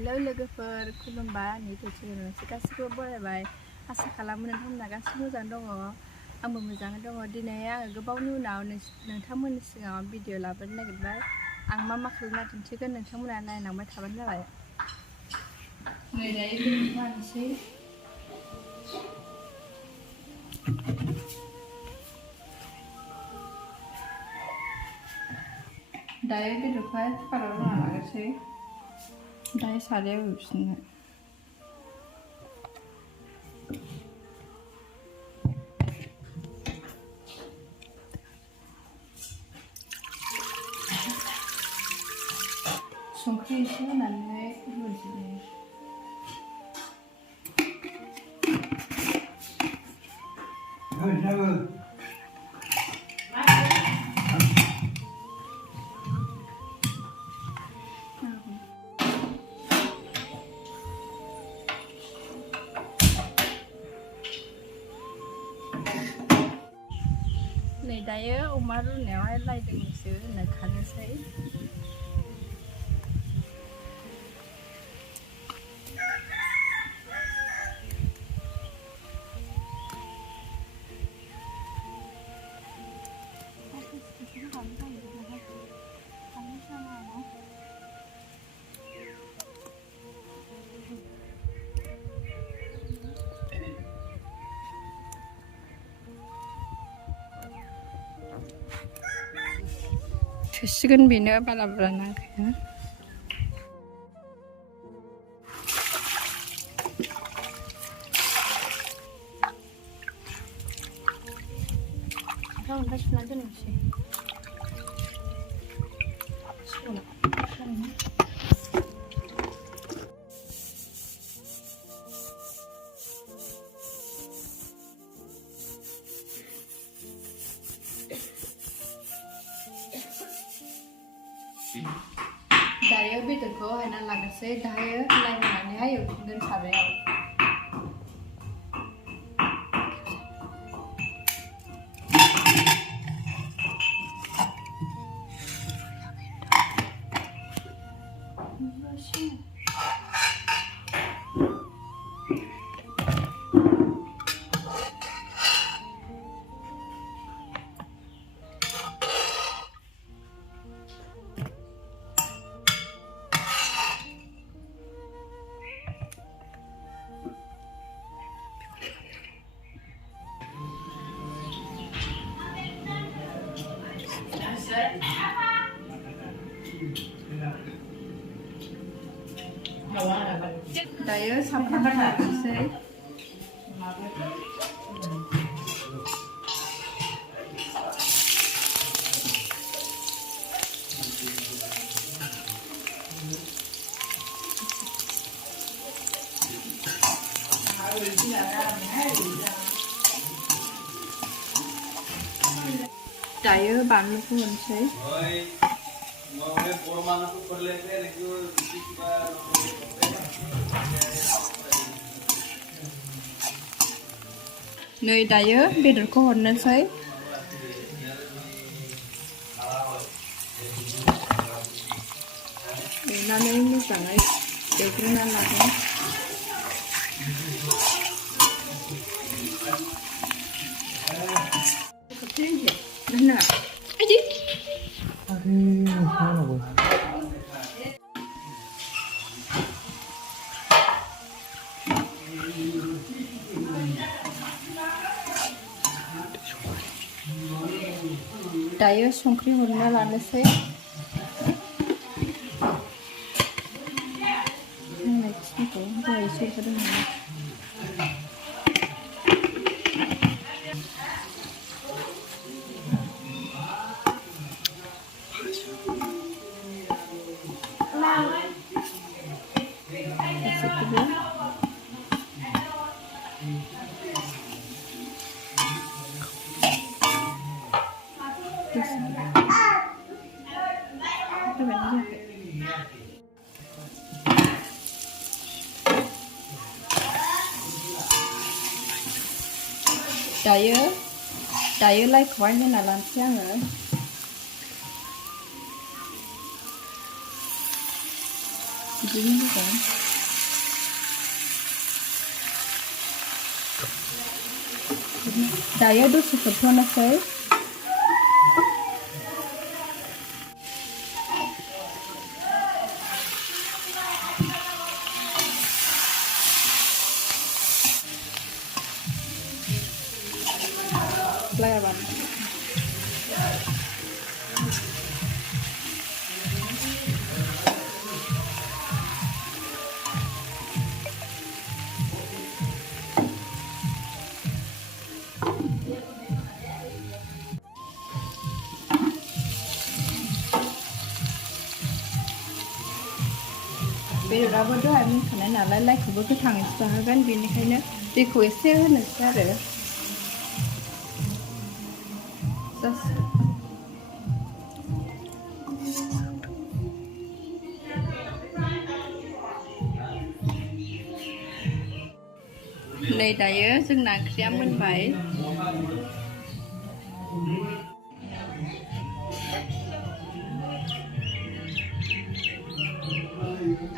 hello लोगोफोर खुलुमबाय आंनि इउटुब गासिबो बरायबाय आसा खालामो नोंथांमोना गासिबो मोजां दङ आंबो मोजाङै दङ दिनै आङो गोबावनि उनाव नोंथांमोननि सिगाङाव भिडिअ लाबोनो नागिरबाय आं मा खालामना दिन्थिगोन नोंथांमोना नायलांबाय थाबानो जाबाय नै दायो बेदरखौ हानोसै दायो बेदरखौहाय कुकाराव रुना लाग्रोसै दायो सारायाव एवफिननो संख्रि एसे होनानै रुनोसै नै दायो अमा रुनायावहाय लाइ दोंनैसो होना खानोसै थोसिगोन बेनो बारा बुरजा नांखाया ओमफ्राय सुना दोननोसै दायो बेदरखौ हायना लाग्रोसै दायो लाइ होनानैहाय एवफिनगोन सारायाव दायो सामब्राम होनोसै दायो बानलुखौ होनोसै नै दायो बेदरखौ हरनोसै एवनानै मोजाङै एवग्रोना लागोन दायो संख्रि हरना लानोसै नांनायखिनिखौ दहाय एसे हरदोंमोन दायो लाइखौहाय होना लानोसै आङो बिदिनो होगोन दायो दसे खोबथ'नोसै layaban बेदराबो दहाय मोनखानाय नालाय लाइखौबो गोथाङैसो जाहोगोन बेनिखायनो दैखौ एसे होनोसै आरो नै दायो जोंना ओंख्रिया मोनबाय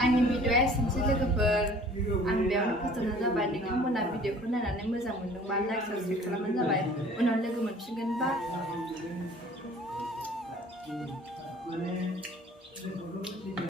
आंनि भिडिअआ एसेनोसै लोगोफोर आं बेयावनो फोजोबनाय जाबाय नोंथांमोना भिडिअखौ नायनानै मोजां मोनदोंबा लाइक साबस्क्राइब खालामनाय जाबाय उनाव लोगो मोनफिनगोन बा